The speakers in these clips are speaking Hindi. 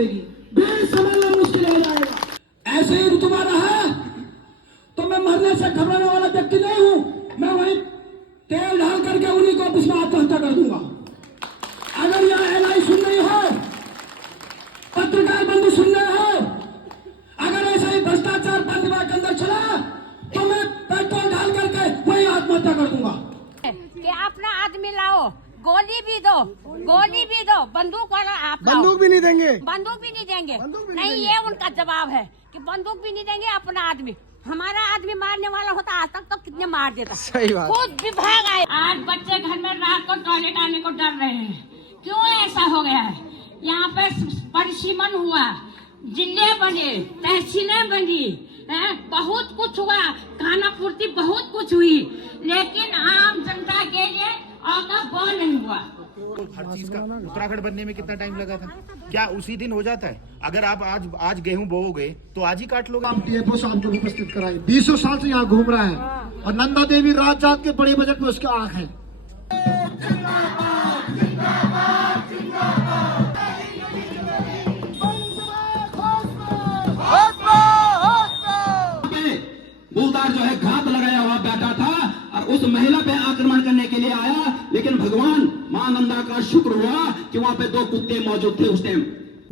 देगी, देश संभालना मुश्किल हो जाएगा। ऐसे ही रुतबा रहा तो मैं मरने से घबराने वाला व्यक्ति नहीं हूं। मैं वहीं तेल डाल करके उन्हीं को ऑफिस में आत्महत्या कर दूंगा। अगर यह एलआई सुन रही हो, पत्रकार बंधु सुन रहे हो, अगर ऐसा ही भ्रष्टाचार प्रतिभा के अंदर चला तो मैं पेट्रोल डाल करके वही आत्महत्या कर दूंगा। कि अपना आदमी लाओ, गोली भी दो, बंदूक वाला आप लाओ। बंदूक भी नहीं देंगे, बंदूक भी नहीं देंगे। नहीं, ये उनका जवाब है कि बंदूक भी नहीं देंगे। अपना आदमी, हमारा आदमी मारने वाला होता आज तक तो कितने मार देता। सही बात। खुद विभाग आए। आज बच्चे घर में रात को टॉयलेट आने को डर रहे हैं। क्यों ऐसा हो गया है? यहाँ पे परिसीमन हुआ, जिले बने, तहसीलें बनी, बहुत कुछ हुआ, खाना पूर्ति बहुत कुछ हुई, लेकिन आम जनता के लिए आका वो नहीं हुआ। हर चीज का उत्तराखंड बनने में कितना टाइम लगा था? क्या उसी दिन हो जाता है? अगर आप आज गेहूं बोओगे तो आज ही काट लोगे। टीएफओ साहब जो उपस्थित कराए 20 साल से यहाँ घूम रहा है और नंदा देवी रात जात के बड़े बजट में उसके आंख है। मूलदार जो है घात लगाया हुआ बैठा था और उस महिला पे आक्रमण करने के लिए आया, लेकिन भगवान मां नंदा का शुक्र हुआ कि वहां पे 2 कुत्ते मौजूद थे उस टाइम।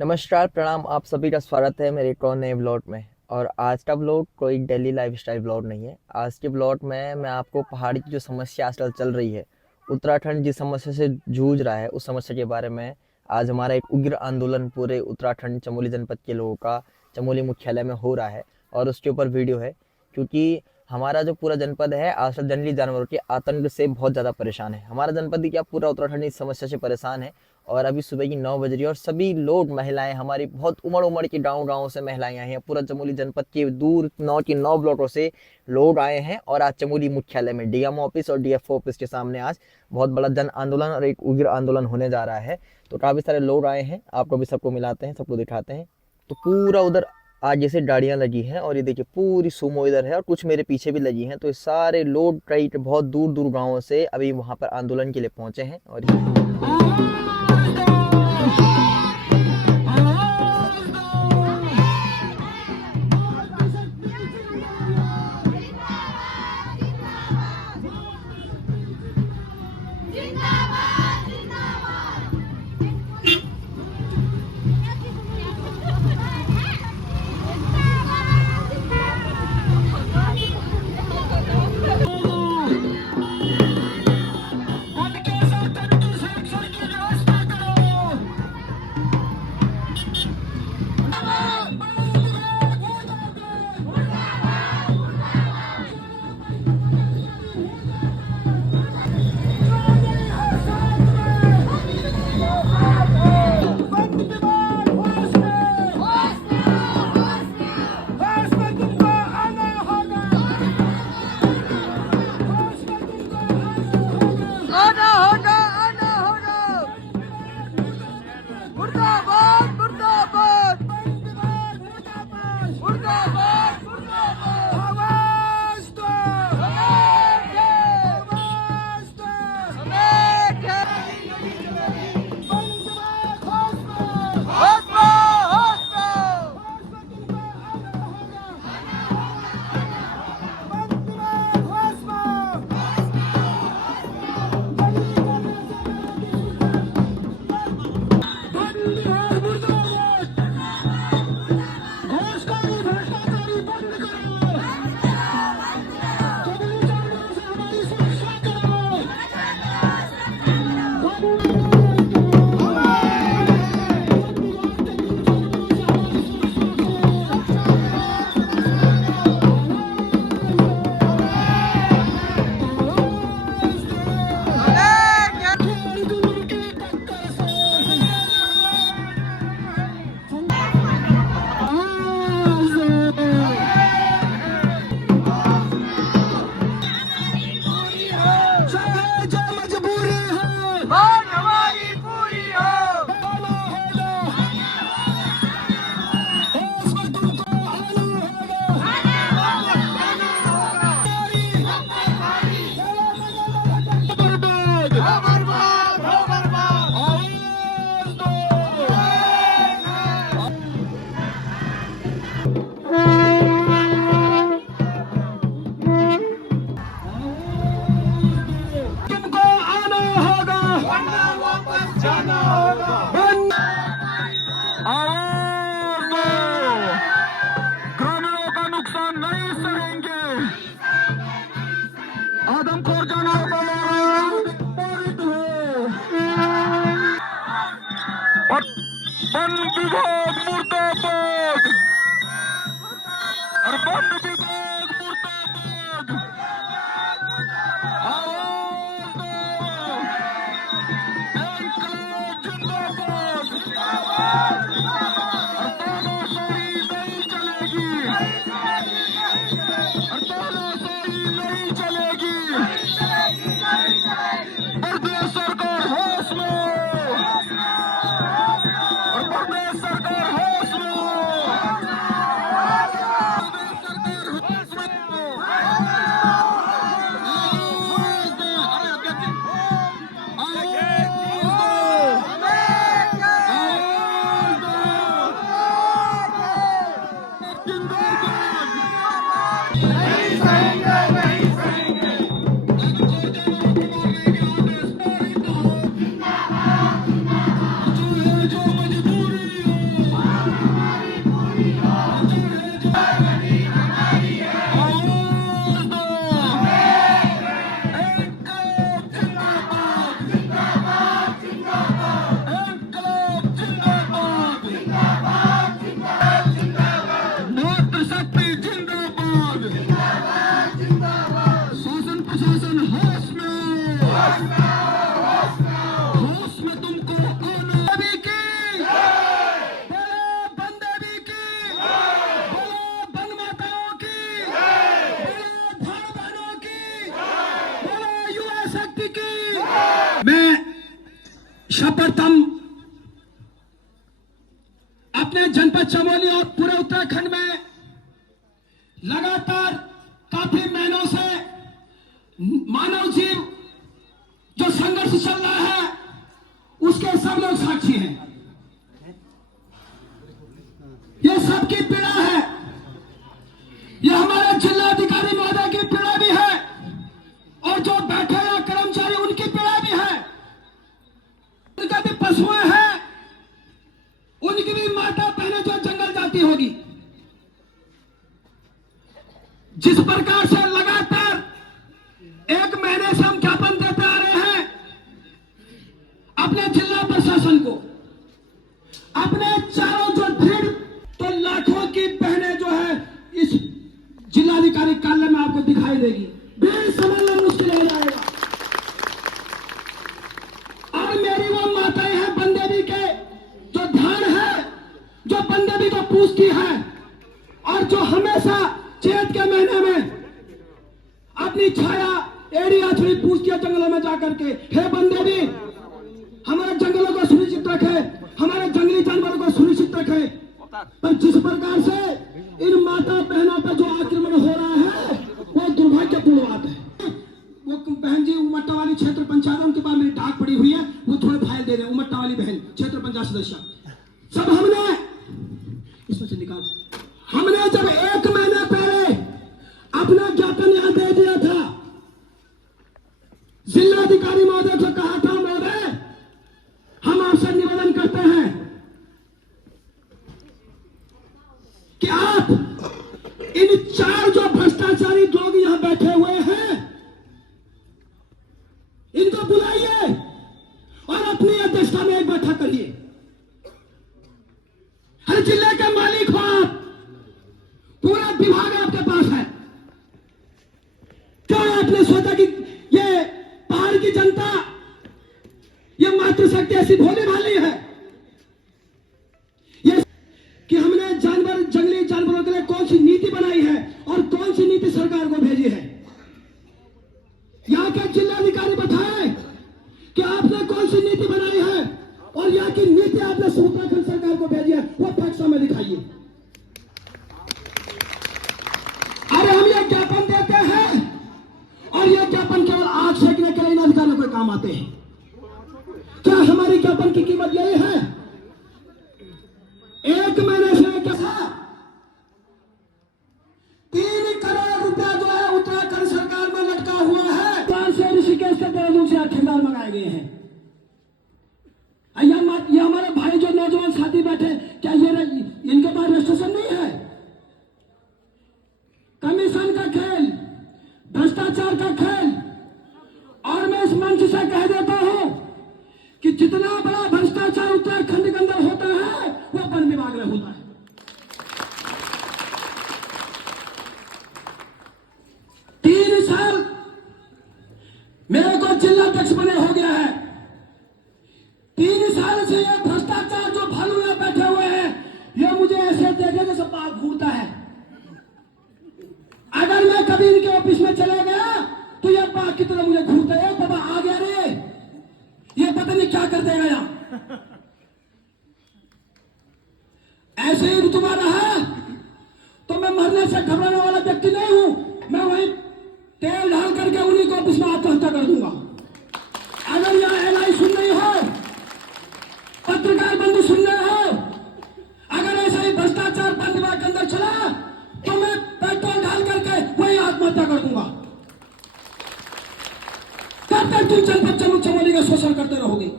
नमस्कार, प्रणाम, आप सभी का स्वागत है मेरे एक और नए ब्लॉग में। और आज का ब्लॉग कोई डेली लाइफस्टाइल ब्लॉग नहीं है। आज के ब्लॉग में मैं आपको पहाड़ी की जो समस्या आजकल चल रही है, उत्तराखंड जिस समस्या से जूझ रहा है, उस समस्या के बारे में आज हमारा एक उग्र आंदोलन पूरे उत्तराखंड चमोली जनपद के लोगों का चमोली मुख्यालय में हो रहा है और उसके ऊपर वीडियो है। क्योंकि हमारा जो पूरा जनपद है आजकल जंगली जानवरों के आतंक से बहुत ज़्यादा परेशान है। हमारा जनपद ही क्या, पूरा उत्तराखंड इस समस्या से परेशान है। और अभी सुबह की 9 बज रही है और सभी लोग, महिलाएं, हमारी बहुत उमड़ की गाँव से महिलाएं आई हैं। पूरा चमोली जनपद के दूर 9 के 9 ब्लॉकों से लोग आए हैं और आज चमोली मुख्यालय में डीएम ऑफिस और डीएफओ ऑफिस के सामने आज बहुत बड़ा जन आंदोलन और एक उग्र आंदोलन होने जा रहा है। तो काफ़ी सारे लोग आए हैं, आपको भी सबको मिलाते हैं, सबको दिखाते हैं। तो पूरा उधर आज जैसे गाड़ियाँ लगी हैं और ये देखिए पूरी सुमो इधर है और कुछ मेरे पीछे भी लगी हैं। तो ये सारे लोग कई बहुत दूर दूर गाँवों से अभी वहाँ पर आंदोलन के लिए पहुँचे हैं। और मैं शपथम अपने जनपद चमोली और पूरे उत्तराखंड में लगातार काफी महीनों से मानव जीव जो संघर्ष चल रहा है उसके सब लोग साक्षी हैं। ये सबकी पीड़ा है, ये हमारे जिलाधिकारी महोदय की पीड़ा भी है और जो बैठे हैं कर्मचारी उनकी पीड़ा भी है। उनका भी पशुएं हैं, उनकी भी माता बहनें जो जंगल जाती होगी। जिस प्रकार से लगातार एक महीने से हम ज्ञापन देते आ रहे हैं अपने जिला प्रशासन को, अपने चारों जो भीड़ तो लाखों की बहनें जो है इस जिलाधिकारी कार्यालय में आपको दिखाई देगी। भीड़ समझना मुश्किल हो जाएगा। और मेरी वो माताएं हैं बंदेवी के जो ध्यान है, जो बंदेवी को पूछती है और जो हमेशा चैत के महीने में अपनी छाया एड़ी आछड़ी पूछती है जंगलों में जाकर के, हे बंदेवी हमारे जंगलों को सुनिश्चित रखे, हमारे जंगली जानवरों को सुनिश्चित रखे। पर जिस प्रकार से इन माता बहनों पर जो आक्रमण हो रहा है वो दुर्भाग्यपूर्ण बात है। वो बहन जी उमट्टा वाली क्षेत्र पंचायत उनके पास मेरी डाक पड़ी हुई है, वो थोड़े फाइल दे रहे। उमट्टा वाली बहन क्षेत्र पंचायत सदस्य सब हमने इसमें से निकाल, हमने जब एक महीना पहले अपना ज्ञापन यहां दे दिया था, जिलाधिकारी महोदय को कहा था महोदय हम आपसे निवेदन करते हैं कि आप इन चार जो भ्रष्टाचारी लोग यहां बैठे हुए हैं इनको बुलाइए और अपनी अध्यक्षता में एक बैठक करिए। हर जिले के मालिक हो आप, पूरा विभाग आपके पास है, क्यों आपने सोचा कि ये पहाड़ की जनता, ये मातृशक्ति ऐसी भोली भाली है ये कि हमने जानवर जंगली जानवरों के लिए कौन सी नीति बनाई है और कौन सी नीति सरकार को भेजी है। यहाँ के जिलाधिकारी बताएं कि आपने कौन सी नीति बनाई है और यहाँ की नीति आपने उत्तराखंड सरकार को भेजी है, वो फैक्ट में दिखाइए। अरे हम ये ज्ञापन देते हैं और ये ज्ञापन केवल आग सेकने के लिए इन अधिकारियों को काम आते हैं। क्या हमारी ज्ञापन की कीमत यही है? एक महीने से क्या 3 करोड़ रुपया जो है उत्तराखंड सरकार में लटका हुआ है। पांच से ऋषिकेश के देहरादून से ठेकेदार मंगाए गए हैं। ये हमारे भाई जो नौजवान साथी बैठे, क्या ये इनके पास रजिस्ट्रेशन नहीं है? कमीशन का खेल, भ्रष्टाचार का खेल। और मैं इस मंच से कह देता हूं कि जितना बड़ा भ्रष्टाचार उत्तराखंड के अंदर होता है बाघ घूरता है। अगर मैं कभी इनके ऑफिस में चले गया तो ये बाघ की तरह मुझे घूरता है। बाबा आ गया रे, ये पता नहीं क्या कर देगा यहाँ। ऐसे ही रुतबा रहा तो मैं मरने से घबराने वाला व्यक्ति नहीं हूं। मैं वहीं तेल डाल करके उन्हीं को ऑफिस में आत्महत्या कर दूंगा। अगर यहाँ एलआई सुन रही हो, पत्रकार बंधु सुन रहे हो, अगर ऐसा ही भ्रष्टाचार वन विभाग के अंदर चला तो मैं पेट्रोल डाल करके वहीं आत्महत्या कर दूंगा। कब तक तुम जनपद चमोली का शोषण करते रहोगे?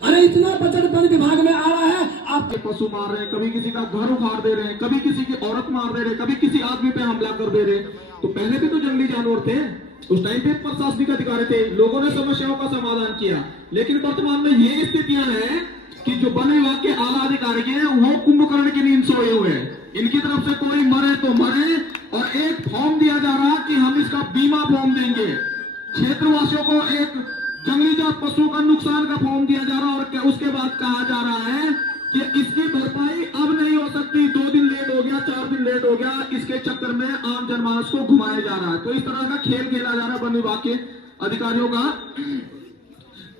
अरे इतना बजट वन विभाग में आ रहा है, आप पशु मार रहे हैं, कभी किसी का घर उखाड़ दे रहे हैं, कभी किसी की औरत मार दे रहे हैं, कभी किसी आदमी पे हमला कर दे रहे हैं। तो पहले भी तो जंगली जानवर थे, उस टाइम पे प्रशासनिक अधिकारी थे, लोगों ने समस्याओं का समाधान किया। लेकिन वर्तमान में ये स्थितियां हैं कि जो वन विभाग के आला अधिकारी हैं वो कुंभकर्ण की नींद सोए हुए हैं। इनकी तरफ से कोई मरे तो मरे, और एक फॉर्म दिया जा रहा कि हम इसका बीमा फॉर्म देंगे। क्षेत्रवासियों को एक जंगली जात पशुओं का नुकसान का फॉर्म दिया जा रहा है, और उसके बाद कहा जा रहा है कि इसकी भरपाई अब नहीं हो सकती। 2 दिन लेट हो गया, 4 दिन लेट हो गया, इसके चक्कर में आम जनमानस को घुमाया जा रहा है। तो इस तरह का खेल खेला जा रहा है वन विभाग के अधिकारियों का।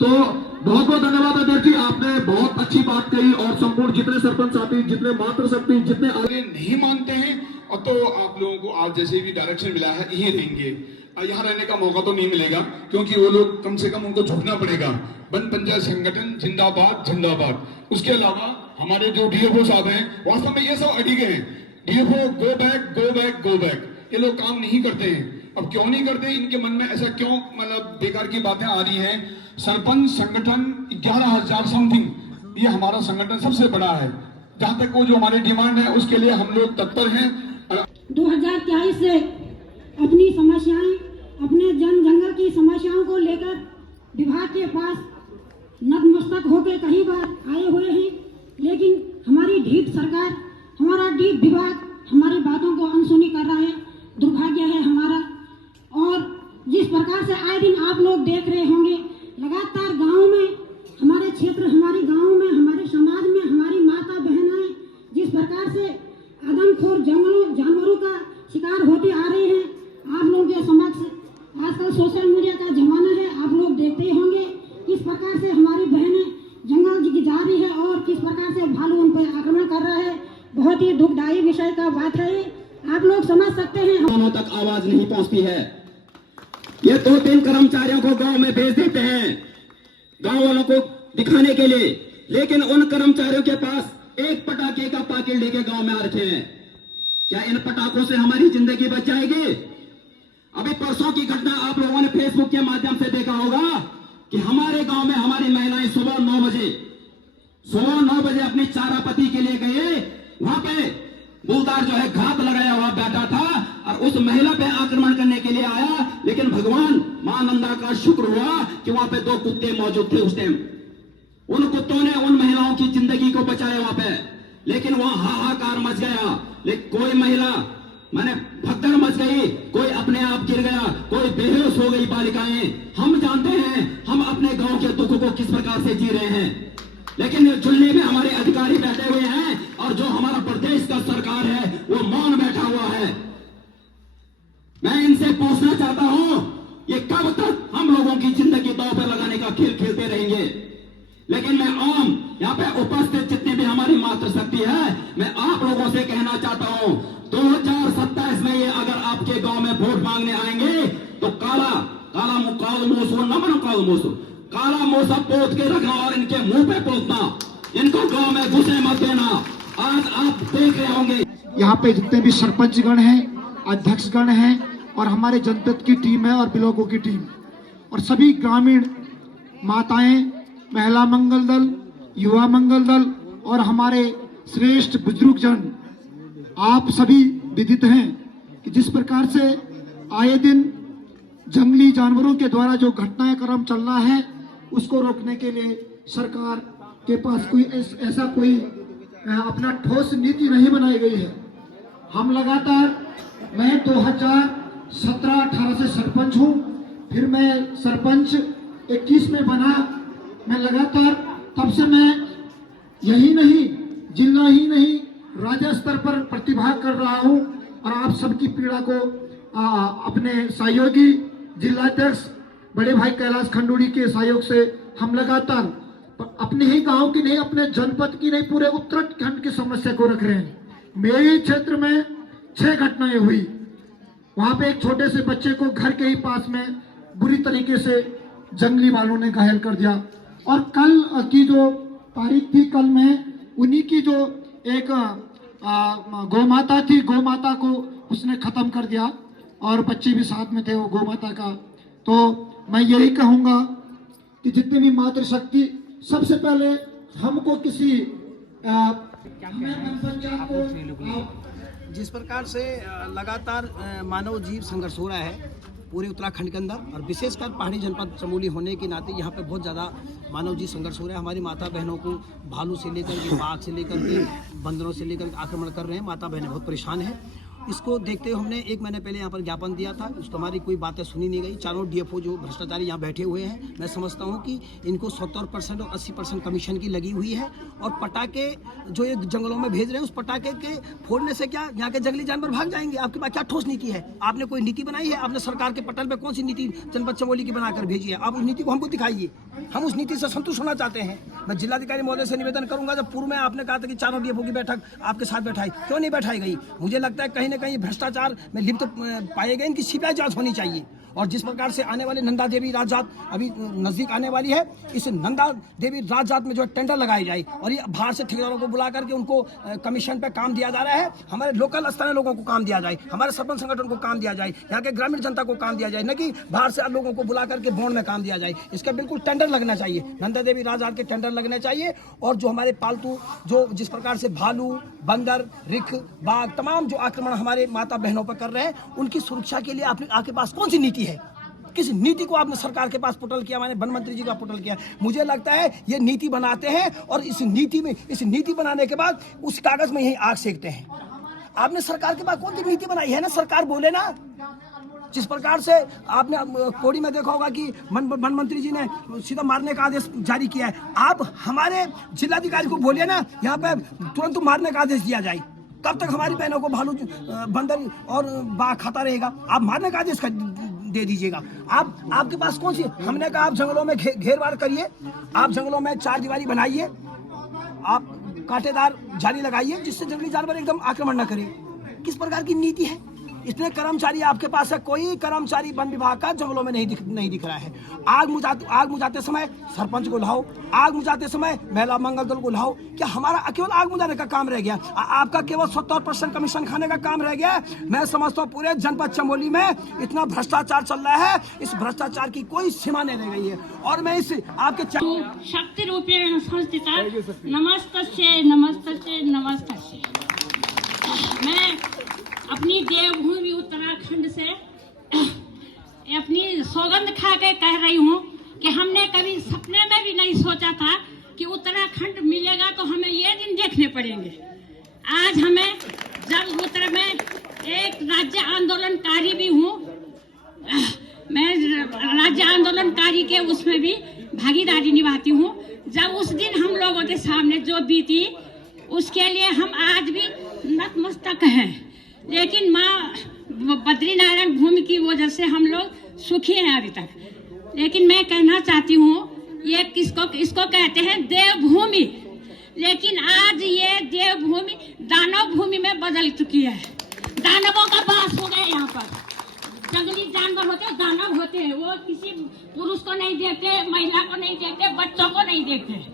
तो बहुत बहुत धन्यवाद अध्यक्ष जी, आपने बहुत अच्छी बात कही, और संपूर्ण जितने सरपंच साथी, जितने मातृशक्ति, जितने आगे नहीं मानते हैं और तो आप लोगों को आज जैसे भी डायरेक्शन मिला है यही रहेंगे। यहाँ रहने का मौका तो नहीं मिलेगा, क्योंकि वो लोग कम से कम उनको झुकना पड़ेगा। वन पंचायत संगठन जिंदाबाद जिंदाबाद। उसके अलावा हमारे जो डीएफओ साहब हैं, वास्तव में ये सब अड़िगे हैं। DFO go back go back go back, ये लोग काम नहीं करते हैं। अब क्यों नहीं करते, इनके मन में ऐसा क्यों मतलब बेकार की बातें आ रही हैं? सरपंच संगठन 11,000 समथिंग, ये हमारा संगठन सबसे बड़ा है। जहां तक वो जो हमारी डिमांड है उसके लिए हम लोग तत्पर हैं। 2023 से अपनी समस्याएं, अपने जंगल की समस्याओं को लेकर विभाग के पास नतमस्तक होकर कई बार आए हुए हैं, लेकिन हमारी ढीठ सरकार, हमारा ढीठ विभाग हमारी बातों को अनसुनी कर रहा है। दुर्भाग्य है हमारा। और जिस प्रकार से आए दिन आप लोग देख रहे होंगे, लगातार गांव में, हमारे क्षेत्र, हमारे गांव में, हमारे समाज में हमारी माता बहनें जिस प्रकार से आदमखोर जानवरों का शिकार होती आ रही हैं, आप लोगों के समक्ष आजकल सोशल मीडिया का जमाना है, आप लोग देखते ही होंगे किस प्रकार से हमारी बहनें जंगल की जा रही है और किस प्रकार से भालू उन पर आक्रमण कर रहा है। बहुत ही दुखदायी विषय का बात है, आप लोग समझ सकते हैं। गांवों तक आवाज नहीं पहुंचती है। ये 2-3 कर्मचारियों को गांव में भेज देते हैं गांव वालों को दिखाने के लिए, लेकिन उन कर्मचारियों के पास एक पटाखे का पैकेट लेके गांव में आ रखे हैं। क्या इन पटाखों से हमारी जिंदगी बच जाएगी? अभी परसों की घटना आप लोगों ने फेसबुक के माध्यम से देखा होगा कि हमारे गांव में हमारी महिलाएं सुबह 9 बजे अपनी चारापति के लिए गए। वहां पे बुलदार जो है घात लगाया हुआ बैठा था और उस महिला पे आक्रमण करने के लिए आया, लेकिन भगवान मां नंदा का शुक्र हुआ कि वहां पे 2 कुत्ते मौजूद थे उस टाइम। उन कुत्तों ने उन महिलाओं की जिंदगी को बचाया वहां पे, लेकिन वहां हाहाकार मच गया। लेकिन कोई महिला माने भगदड़ मच गई, कोई अपने आप गिर गया, कोई बेहोश हो गई बालिकाएं। हम जानते हैं हम अपने गांव के दुख को किस प्रकार से जी रहे हैं, लेकिन चुल्ले में हमारे अधिकारी बैठे हुए हैं और जो हमारा प्रदेश का सरकार है वो मौन बैठा हुआ है। मैं इनसे पूछना चाहता हूं, ये कब तक हम लोगों की जिंदगी दांव पर लगाने का खेल खेलते रहेंगे? लेकिन मैं आम यहाँ पे उपस्थित जितने भी हमारी मातृशक्ति है, मैं आप लोगों से कहना चाहता हूं, 2027 में ये अगर आपके गांव में वोट मांगने आएंगे तो काला मोसा पोत के रखना और इनके मुंह पे पोतना, इनको गांव में घुसे मत देना। आज आप देख रहे होंगे यहाँ पे जितने भी सरपंचगण हैं, अध्यक्षगण हैं और हमारे जनपद की टीम है और ब्लॉकों की टीम और सभी ग्रामीण माताएं, महिला मंगल दल, युवा मंगल दल और हमारे श्रेष्ठ बुजुर्ग जन, आप सभी विदित हैं कि जिस प्रकार से आए दिन जंगली जानवरों के द्वारा जो घटनाक्रम चल रहा है उसको रोकने के लिए सरकार के पास कोई ऐसा कोई अपना ठोस नीति नहीं बनाई गई है। हम लगातार, मैं 2017-18 से सरपंच हूँ, फिर मैं सरपंच 21 में बना। मैं लगातार तब से मैं यही नहीं जिला ही नहीं राज्य स्तर पर प्रतिभा कर रहा हूं और आप सबकी पीड़ा को अपने सहयोगी जिलाध्यक्ष बड़े भाई कैलाश खंडूड़ी के सहयोग से हम लगातार अपने ही गांव की नहीं, अपने जनपद की नहीं, पूरे उत्तराखंड की समस्या को रख रहे हैं। मेरे क्षेत्र में 6 घटनाएं हुई। वहां पे एक छोटे से बच्चे को घर के ही पास में बुरी तरीके से जंगली वालों ने घायल कर दिया। और कल की जो तारीख थी, कल में उन्हीं की जो एक गौमाता थी, गौमाता को उसने खत्म कर दिया और बच्चे भी साथ में थे वो गौमाता का। तो मैं यही कहूंगा कि जितनी भी मातृशक्ति, सबसे पहले हमको किसी जिस प्रकार से लगातार मानव जीव संघर्ष हो रहा है पूरे उत्तराखंड के अंदर और विशेषकर पहाड़ी जनपद चमोली होने के नाते यहाँ पे बहुत ज़्यादा मानव जीव संघर्ष हो रहा है। हमारी माता बहनों को भालू से लेकर के, बाघ से लेकर के, बंदरों से लेकर आक्रमण कर रहे हैं। माता बहनें बहुत परेशान हैं। इसको देखते हुए हमने 1 महीने पहले यहाँ पर ज्ञापन दिया था, उसको हमारी कोई बातें सुनी नहीं गई। चारों डीएफओ जो भ्रष्टाचारी यहाँ बैठे हुए हैं, मैं समझता हूँ कि इनको 70% और 80% कमीशन की लगी हुई है। और पटाखे जो ये जंगलों में भेज रहे हैं, उस पटाखे के फोड़ने से क्या यहाँ के जंगली जानवर भाग जाएंगे? आपके पास क्या ठोस नीति है? आपने कोई नीति बनाई है? आपने सरकार के पटल पे कौन सी नीति जनपद चमोली की बनाकर भेजी है? आप उस नीति को हमको दिखाइए, हम उस नीति से संतुष्ट होना चाहते हैं। मैं जिलाधिकारी महोदय से निवेदन करूंगा, जब पूर्व में आपने कहा था कि चारों डीएफओ की बैठक आपके साथ बैठाई, क्यों नहीं बैठाई गई? मुझे लगता है कहीं ना कहीं भ्रष्टाचार में लिप्त पाए गए। इनकी सीबीआई जांच होनी चाहिए। और जिस प्रकार से आने वाले नंदा देवी राजजात अभी नजदीक आने वाली है, इस नंदा देवी राजजात में जो टेंडर लगाए जाए और ये बाहर से ठेकेदारों को बुला करके उनको कमीशन पे काम दिया जा रहा है। हमारे लोकल स्थानीय लोगों को काम दिया जाए, हमारे सरपंच संगठन को काम दिया जाए, यहाँ के ग्रामीण जनता को काम दिया जाए, न कि बाहर से लोगों को बुला करके बॉन्ड में काम दिया जाए। इसका बिल्कुल टेंडर लगना चाहिए, नंदा देवी राजजात के टेंडर लगने चाहिए। और जो हमारे पालतू जो जिस प्रकार से भालू, बंदर, रिख, बाघ तमाम जो आक्रमण हमारे माता बहनों पर कर रहे हैं, उनकी सुरक्षा के लिए आपके पास कौन सी नीति है? किस नीति को आपने सरकार के पास पुटल किया? मैंने वन मंत्री जी का पुटल किया। मुझे लगता है ये नीति बनाते हैं और इस नीति बनाने के बाद उस कागज में यही आग सेकते हैं। आपने सरकार के पास कौन सी नीति बनाई है? ना सरकार बोले ना। जिस प्रकार से आपने कोड़ी में देखा होगा कि वन मंत्री जी ने सीधा मारने का आदेश जारी किया है। आप हमारे जिलाधिकारी को बोलिए ना, यहाँ पे तुरंत मारने का आदेश दिया जाए। कब तक हमारी बहनों को भालू, बंदर और बाघ खाता रहेगा? आप मारने का आदेश दे दीजिएगा। आपके पास कौन सी? हमने कहा आप जंगलों में घेरवार करिए, आप जंगलों में 4 दीवारी बनाइए, आप कांटेदार जाली लगाइए जिससे जंगली जानवर एकदम आक्रमण न करे। किस प्रकार की नीति है? इतने कर्मचारी आपके पास है, कोई कर्मचारी वन विभाग का जंगलों में नहीं दिख रहा है। आग बुझाते समय सरपंच को लाओ, आग बुझाते समय महिला मंगल दल को लाओ। क्या हमारा केवल आग बुझाने का काम रह गया? आपका केवल 70% कमीशन खाने का काम रह गया? मैं समझता हूँ पूरे जनपद चमोली में इतना भ्रष्टाचार चल रहा है, इस भ्रष्टाचार की कोई सीमा नहीं रह गई है। और मैं इस आपके शक्ति रूपेण संस्थिता नमस्तस्यै नमस्तस्यै नमस्तस्यै। मैं अपनी देवभूमि उत्तराखंड से अपनी सौगंध खा के कह रही हूँ कि हमने कभी सपने में भी नहीं सोचा था कि उत्तराखंड मिलेगा, तो हमें ये दिन देखने पड़ेंगे। आज हमें जब उत्तर में एक राज्य आंदोलनकारी भी हूँ, मैं राज्य आंदोलनकारी के उसमें भी भागीदारी निभाती हूँ। जब उस दिन हम लोगों के सामने जो बीती, उसके लिए हम आज भी नतमस्तक हैं। लेकिन माँ बद्रीनारायण भूमि की वजह से हम लोग सुखी हैं अभी तक। लेकिन मैं कहना चाहती हूँ, ये इसको कहते हैं देवभूमि, लेकिन आज ये देवभूमि दानव भूमि में बदल चुकी है। दानवों का वास हो गया यहाँ पर। जंगली जानवर होते हैं, दानव होते हैं, वो किसी पुरुष को नहीं देखते, महिला को नहीं देखते, बच्चों को नहीं देखते।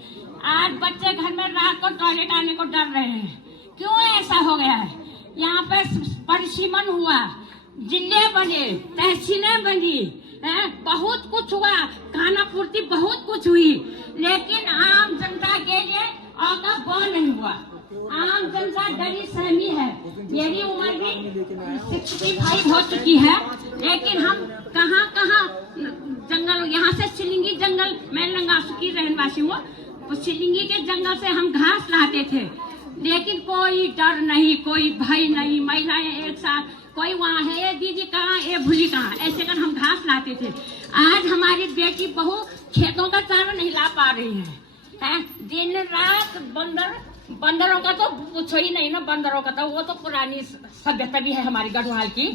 आज बच्चे घर में रात को टॉयलेट आने को डर रहे हैं। क्यों ऐसा हो गया है? यहाँ पे परिसीमन हुआ, जिले बने, तहसीलें बनी, बहुत कुछ हुआ, खाना पूर्ति बहुत कुछ हुई, लेकिन आम जनता के लिए औका बो नहीं हुआ। आम जनता डरी सहमी है। मेरी उम्र भी 65 हो चुकी है, लेकिन हम कहाँ जंगल, यहाँ से सिलिंगी जंगल, मैं लंगासू की रहनवासी हूँ, तो सिलिंगी के जंगल से हम घास लाते थे, लेकिन कोई डर नहीं, कोई भय नहीं। महिलाएं एक साथ, कोई वहाँ है, ये दीदी कहाँ, ये भूली कहाँ, ऐसे कर हम घास लाते थे। आज हमारी बेटी बहू खेतों का चारा नहीं ला पा रही है। दिन रात बंदर बंदरों का तो पूछो ही नहीं ना, बंदरों का तो वो तो पुरानी सभ्यता भी है हमारी गढ़वाल की,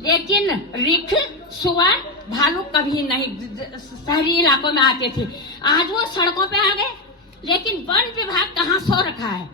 लेकिन रिख सुअर भालू कभी नहीं शहरी इलाकों में आते थे। आज वो सड़कों पे आ गए, लेकिन वन विभाग कहाँ सो रखा है।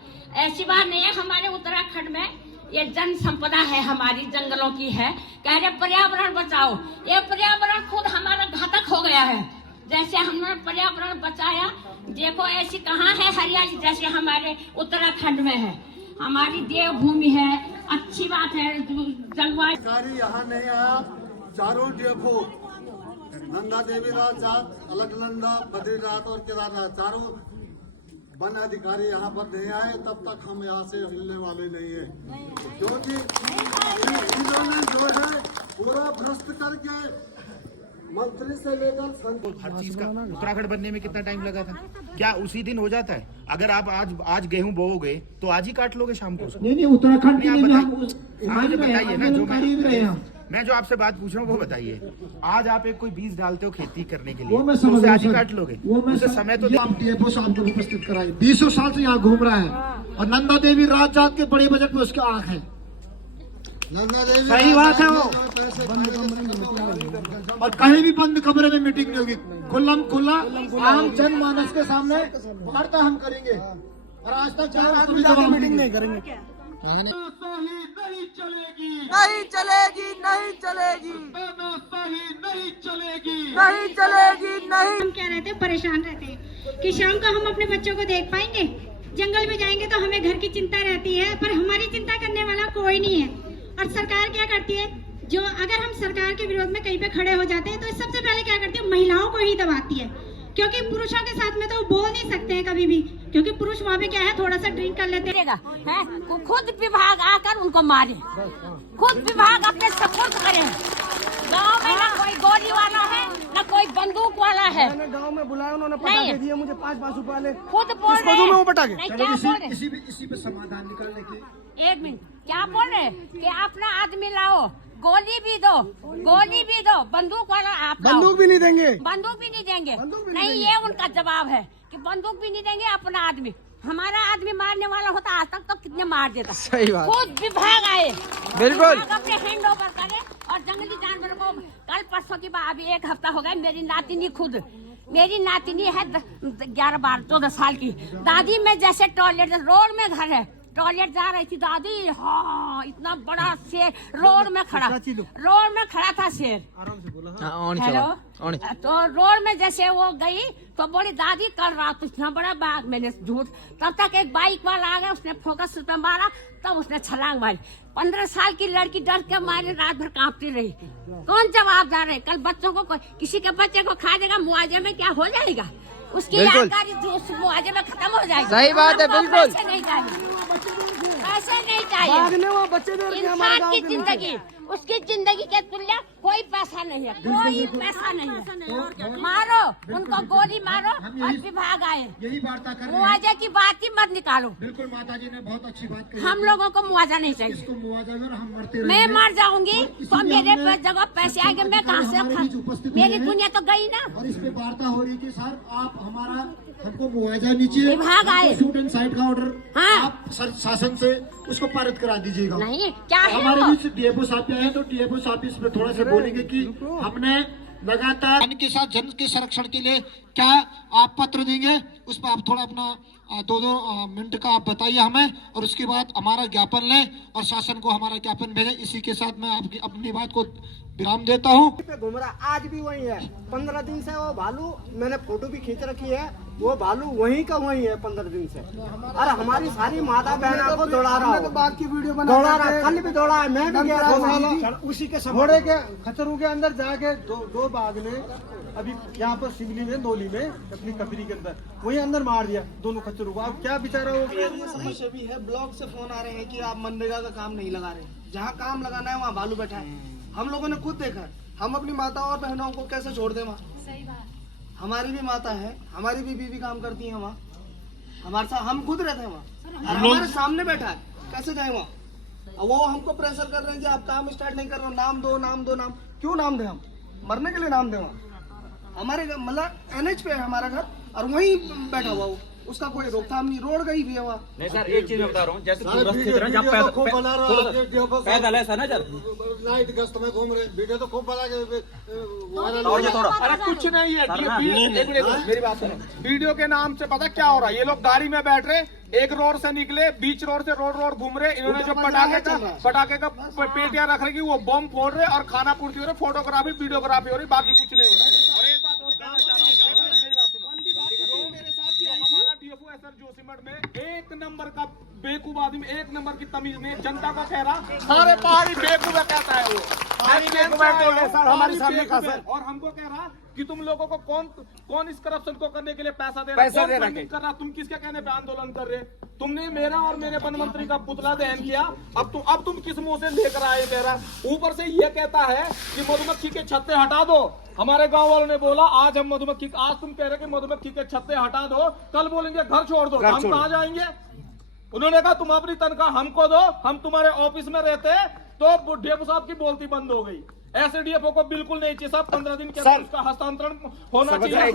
ऐसी बात नहीं है, हमारे उत्तराखंड में ये जन संपदा है हमारी, जंगलों की है। कह रहे पर्यावरण बचाओ, ये पर्यावरण खुद हमारा घातक हो गया है। जैसे हमने पर्यावरण बचाया, देखो ऐसी कहाँ है हरियाली जैसे हमारे उत्तराखंड में है। हमारी देवभूमि है, अच्छी बात है। जलवायु अधिकारी यहाँ नहीं आया, चारों डेपो नंदा देवी रात, अलकनंदा, बद्रीनाथ और केदारनाथ, चारों वन अधिकारी यहाँ पर नहीं आए, तब तक हम यहाँ से हिलने वाले नहीं है, क्योंकि इन्होंने जो है पूरा भ्रष्ट करके मंत्री से लेकर हर चीज का उत्तराखंड बनने में कितना टाइम लगा था? क्या उसी दिन हो जाता है? अगर आप आज गेहूं बोओगे तो आज ही काट लोगे शाम को? नहीं, उत्तराखंड के लिए भी हम मुझे बताइए ना, मैं जो आपसे बात पूछ रहा हूँ वो बताइए। आज आप एक कोई बीज डालते हो खेती करने के लिए, वो मैं तो उसे आज ही समझ काट लोगे? वो मैं उसे समय तो आप डीएफओ साहब को उपस्थित कराए, 20 साल से यहाँ घूम रहा है और नंदा देवी रात के बड़े बजट में उसके आंख है। नंदा देवी सही बात है वो, और कहीं भी बंद कमरे में मीटिंग नहीं होगी, खुला आम जनमानस के सामने वार्ता हम करेंगे, और आज तक मीटिंग नहीं करेंगे। नहीं चलेगी, नहीं चलेगी, नहीं चलेगी, नहीं चलेगी, नहीं चलेगी, नहीं। हम क्या रहते हैं, परेशान रहते हैं कि शाम को हम अपने बच्चों को देख पाएंगे। जंगल में जाएंगे तो हमें घर की चिंता रहती है, पर हमारी चिंता करने वाला कोई नहीं है। और सरकार क्या करती है, जो अगर हम सरकार के विरोध में कहीं पे खड़े हो जाते हैं तो सबसे पहले क्या करती है, महिलाओं को ही दबाती है, क्योंकि पुरुषों के साथ में तो वो बोल नहीं सकते हैं कभी भी, क्योंकि पुरुष वहाँ पे क्या है, थोड़ा सा ड्रिंक कर लेते हैं। खुद विभाग आकर उनको मारे, खुद विभाग अपने सपोर्ट करे। गांव में ना कोई गोली वाला है, ना कोई बंदूक वाला है। मैंने गांव में बुलाया, उन्होंने पटाखे दिए मुझे 5-5 रुपए वाले। खुद बोल रहे हैं, वो पटाखे। नहीं, क्या बोल रहे? इसी पे समाधान निकालने के, एक मिनट, क्या बोल रहे कि अपना आदमी लाओ, गोली भी दो, बंदूक वाला आप लाओ। बंदूक भी नहीं देंगे, बंदूक भी नहीं देंगे। बंदूक भी नहीं, नहीं ये उनका जवाब है कि बंदूक भी नहीं देंगे। अपना आदमी, हमारा आदमी मारने वाला होता आज तक तो कितने मार देता। सही बात। खुद विभाग आए, बिल्कुल। विभाग अपने हैंड ओवर करे और जंगली जानवरों को। कल परसों की बात, अभी 1 हफ्ता हो गया, मेरी नातिनी है 11-12-14 साल की। दादी में जैसे टॉयलेट, रोड में घर है, टॉयलेट जा रही थी दादी, हाँ इतना बड़ा शेर रोड में खड़ा था शेर। हेलो, तो रोड में जैसे वो गई तो बोली दादी कल रात इतना बड़ा बाघ, मैंने झूठ। तब तक एक बाइक वाला आ गया, उसने फोकस पे मारा, तब उसने छलांग मारी। 15 साल की लड़की डर के मारे रात भर कांपती रही। कौन जवाबदार है? कल बच्चों को किसी के बच्चे को खा देगा, मुआवजे में क्या हो जाएगा? उसकी यादगारी मुआवजे में खत्म हो जाएगी। सही बात है, बिल्कुल। पैसे नहीं चाहिए, बच्चे इंसान की जिंदगी, उसकी जिंदगी के तुल्य कोई पैसा नहीं है, कोई पैसा नहीं है। मारो उनको, गोली मारो, और विभाग आए। यही वार्ता कर रहे हैं। मुआवजे की बात ही मत निकालो। बिल्कुल, माता जी ने बहुत अच्छी बात कही। हम लोगों को मुआवजा नहीं चाहिए। इसको मुआवजा अगर हम मरते मैं रहेंगे, मर जाऊंगी तो मेरे हमने- जगह पैसे आएंगे, मैं कहाँ से हमारे बीच उपस्थित मेरी हुए हैं। दुनिया तो गई ना। और इस पे वार्ता हो रही कि सर आप हमको मुआवजा नीचे विभाग आए। शूट एंड साइड का ऑर्डर हाँ। आप शासन से उसको पारित करा दीजिएगा। नहीं, क्या है हमारे वो? बीच डीएफओ साहब आए हैं, तो डीएफओ साहब इस पे थोड़ा सा बोलेंगे कि हमने लगातार जन के साथ जन के संरक्षण के लिए क्या आप पत्र देंगे, उस पर आप थोड़ा अपना 2-2 मिनट का आप बताइए हमें, और उसके बाद हमारा ज्ञापन लें और शासन को हमारा ज्ञापन भेजें। इसी के साथ मैं आपकी अपनी बात को विराम देता हूँ। पे घूम रहा, आज भी वही है। 15 दिन से वो भालू, मैंने फोटो भी खींच रखी है, वो भालू वहीं का वहीं है 15 दिन से। अरे हमारी सारी माता बहनों को दौड़ा रहा है, बाघ की वीडियो बना दौड़ा रहा है, कल भी दौड़ा है, मैं भी गया था उसी के घोड़े के खचरू के अंदर जाके दो बाघ ने अभी यहाँ पर सिमली में, नोली में, अपनी कपरी के अंदर वही अंदर मार दिया दोनों खच्चरों को। अब क्या बेचारा हो गया। ये समस्या भी है, ब्लॉक से फोन आ रहे हैं कि आप मनरेगा का काम नहीं लगा रहे, जहाँ काम लगाना है वहाँ भालू बैठा है। हम लोगों ने खुद देखा, हम अपनी माताओं और बहनों को कैसे छोड़ दें वहाँ। सही बात, हमारी भी माता है, हमारी भी बीवी काम करती है वहाँ, हमारे साथ हम खुद रहते हैं वहाँ, हमारे सामने बैठा है, कैसे जाए वहाँ। वो हमको प्रेशर कर रहे हैं कि आप काम स्टार्ट नहीं कर रहे, नाम दो नाम दो। नाम क्यों नाम दें? हम मरने के लिए नाम दें वहाँ? हमारे मतलब NH पे है हमारा घर और वहीं बैठा हुआ वो। उसका कोई रोकथाम नहीं, रोड गई भी है वहाँ। नहीं सर, एक चीज मैं बता रहा हूँ, जैसे सारे टूरिस्ट की वीडियो तरह जहाँ वीडियो तो खूब बना रहा है, पैदल है सर ना सर, नाइट गश्त में घूम रहे, वीडियो तो खूब बना के वायरल और ये थोड़ा अरे कुछ नहीं है, सर ना, एक मिनट मेरी बात सुनो। वीडियो के नाम से पता क्या हो रहा है, ये लोग गाड़ी में बैठ रहे, एक रोड से निकले, बीच रोड से रोड घूम रहे, इन्होंने जो पटाखे का पेटियां रख रही, वो बम फोड़ रहे और खाना पूर्ति हो रही, फोटोग्राफी वीडियोग्राफी हो रही, बाकी कुछ नहीं हो रहा है। और एक बात और कहना चाह रहा हूं, मेरी बात सुनो, जो मेरे साथ भी हमारा डीएफओ एसआर जोशीमठ में एक नंबर का बेवकूफ आदमी, एक नंबर की तमीज नहीं, जनता को कह रहा सारे पहाड़ी बेवकूफ कहता है वो, सर हमारे सामने का सर, और हमको कह रहा कि तुम लोगों को कौन इस करप्शन को करने के लिए पैसा दे रहा, तुम किसके कहने पे आंदोलन कर रहे? तुमने मेरा और मेरे वन मंत्री का पुतला दहन किया, अब तुम किस मुंह से लेकर आए मेरा? ऊपर से ये कहता है कि मधुमक्खी के छत्ते हटा दो। हमारे गांव वालों ने बोला आज हम मधुमक्खी, आज तुम कह रहे कि मधुमक्खी के छत्ते हटा दो, कल बोलेंगे घर छोड़ दो, हम कहाँ जाएंगे? उन्होंने कहा तुम अपनी तनख्वाह हमको दो, हम तुम्हारे ऑफिस में रहते, तो डीएफओ साहब की बोलती बंद हो गई। ऐसे डीएफओ को बिल्कुल नहीं चाहिए साहब, 15 दिन के अंदर उसका हस्तांतरण होना चाहिए।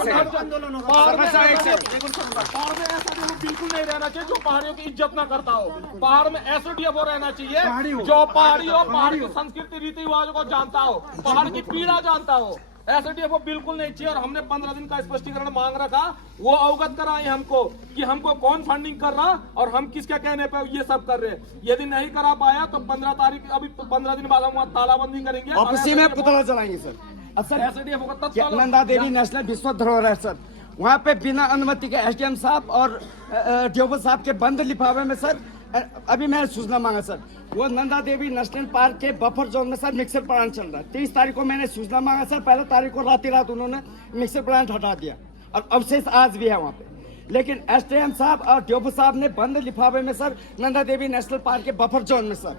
पहाड़ में ऐसा डीएफओ बिल्कुल नहीं रहना चाहिए जो पहाड़ियों की इज्जत ना करता हो। पहाड़ में ऐसे डीएफओ रहना चाहिए जो पहाड़ी की संस्कृति रीति रिवाजों को जानता हो, पहाड़ की पीड़ा जानता हो। ऐसे डीएफओ बिल्कुल नहीं चाहिए। और हमने 15 दिन का स्पष्टीकरण मांग रखा, वो अवगत कराए हमको कि हमको कौन फंडिंग कर रहा और हम किसके कहने पे ये सब कर रहे हैं। यदि नहीं करा पाया तो 15 तारीख, अभी 15 दिन बाद हम वहाँ तालाबंदी करेंगे, ऑफिस में पुतला चलाएंगे सर। सर ऐसे डीएफओ का तत्काल नंदा देवी नेशनल विश्व धरोहर है सर, वहाँ पे बिना अनुमति के एसडीएम साहब और डीएफओ साहब के बंद लिफाफे में सर, अभी मैंने सूचना मांगा सर, वो नंदा देवी नेशनल पार्क के बफर जोन में सर मिक्सर प्लांट चल रहा है। 30 तारीख को मैंने सूचना मांगा सर, 15 तारीख को रात उन्होंने मिक्सर प्लांट हटा दिया और अवशेष आज भी है वहाँ पे। लेकिन एसडीएम साहब और डीएफओ साहब ने बंद लिफाफे में sir Nanda Devi national park के बफर जोन में सर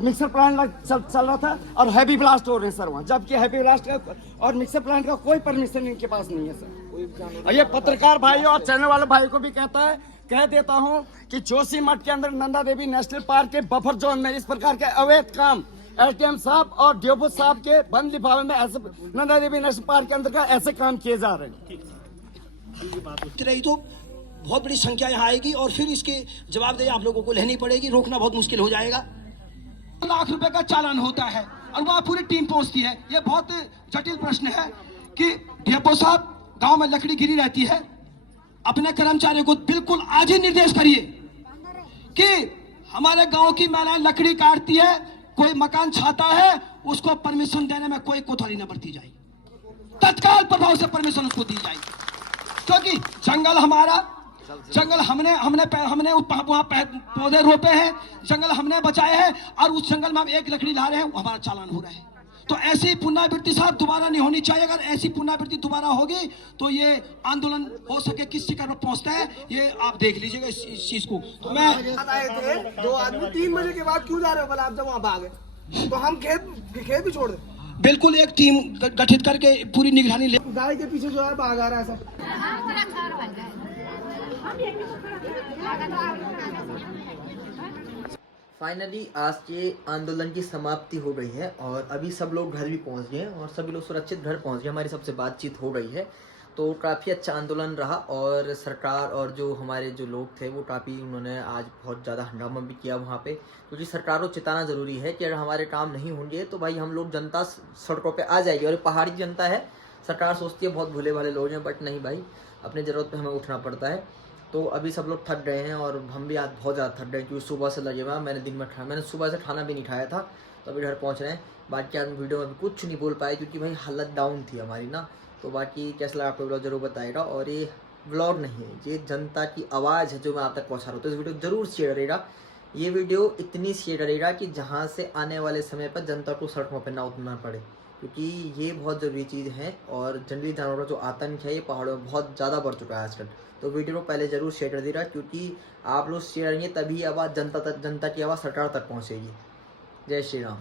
मिक्सर प्लांट चल रहा था और हैवी ब्लास्ट हो रहे हैं सर वहाँ, जबकि हैवी ब्लास्ट का और मिक्सर प्लांट का कोई परमिशन इनके पास नहीं है सर। और ये पत्रकार भाई और चैनल वाले भाई को भी कह देता हूँ कि जोशीमठ के अंदर नंदा देवी नेशनल पार्क के बफर जोन में इस प्रकार के अवैध काम एसडीएम साहब और डीएफओ साहब के बंद लिफाफे में ऐसे नंदा देवी नेशनल पार्क के अंदर का ऐसे काम किए जा रहे हैं। रही तो बहुत बड़ी संख्या यहाँ आएगी और फिर इसके जवाबदेही आप लोगों को लेनी पड़ेगी, रोकना बहुत मुश्किल हो जाएगा। लाख रुपए का चालान होता है और वहाँ पूरी टीम पहुंचती है। ये बहुत जटिल प्रश्न है कि डीएफओ साहब गांव में लकड़ी गिरी रहती है, अपने कर्मचारियों को बिल्कुल आज ही निर्देश करिए कि हमारे गांव की महिलाएं लकड़ी काटती है, कोई मकान छाता है, उसको परमिशन देने में कोई कोताही न बरती जाए, तत्काल प्रभाव से परमिशन उसको दी जाए। क्योंकि जंगल हमारा, जंगल हमने वहाँ पौधे रोपे हैं, जंगल हमने बचाए हैं और उस जंगल में हम एक लकड़ी ला रहे हैं, हमारा चालान हो रहा है। तो ऐसी पुनरावृत्ति साहब दोबारा नहीं होनी चाहिए। अगर ऐसी पुनरावृत्ति दोबारा होगी तो ये आंदोलन हो सके किस शिखर पर पहुंचता है, ये आप देख लीजिएगा इस चीज को। तो मैं 2 आदमी 3 बजे के बाद क्यों जा रहे हो? बोला आप जब वहाँ भागे तो हम खेत भी छोड़ दे। बिल्कुल एक टीम गठित करके पूरी निगरानी ले। गाड़ी के पीछे जो है भाग आ रहा है सर। फाइनली आज के आंदोलन की समाप्ति हो गई है और अभी सब लोग घर भी पहुंच गए हैं और सभी लोग सुरक्षित घर पहुंच गए। हमारी सबसे बातचीत हो गई है तो काफ़ी अच्छा आंदोलन रहा और सरकार और जो हमारे जो लोग थे वो काफ़ी उन्होंने आज बहुत ज़्यादा हंगामा भी किया वहाँ पे, क्योंकि सरकार को चिताना ज़रूरी है कि अगर हमारे काम नहीं होंगे तो भाई हम लोग जनता सड़कों पे आ जाएगी। और पहाड़ी जनता है, सरकार सोचती है बहुत भोले भाले लोग हैं, बट नहीं भाई, अपनी ज़रूरत पे हमें उठना पड़ता है। तो अभी सब लोग थक गए हैं और हम भी आज बहुत ज़्यादा थक गए क्योंकि सुबह से लगे हुआ। मैंने सुबह से खाना भी नहीं खाया था, तो अभी घर पहुँच रहे हैं। बाकी आज वीडियो में कुछ नहीं बोल पाए क्योंकि भाई हालत डाउन थी हमारी ना। तो बाकी कैसा लगा आपको ज़रूर बताएगा। और ये व्लॉग नहीं है, ये जनता की आवाज़ है जो मैं आप तक पहुँचा रहा हूँ। तो इस वीडियो ज़रूर शेयर करेगा, ये वीडियो इतनी शेयर करेगा कि जहाँ से आने वाले समय पर जनता को सड़कों पर ना उतरना पड़े, क्योंकि ये बहुत ज़रूरी चीज़ है। और जंगली जानवरों का जो आतंक है ये पहाड़ों में बहुत ज़्यादा बढ़ चुका है आजकल। तो वीडियो को पहले ज़रूर शेयर कर दीजिएगा, क्योंकि आप लोग शेयर करेंगे तभी आवाज़ जनता की आवाज़ सरकार तक पहुँचेगी। जय श्री राम।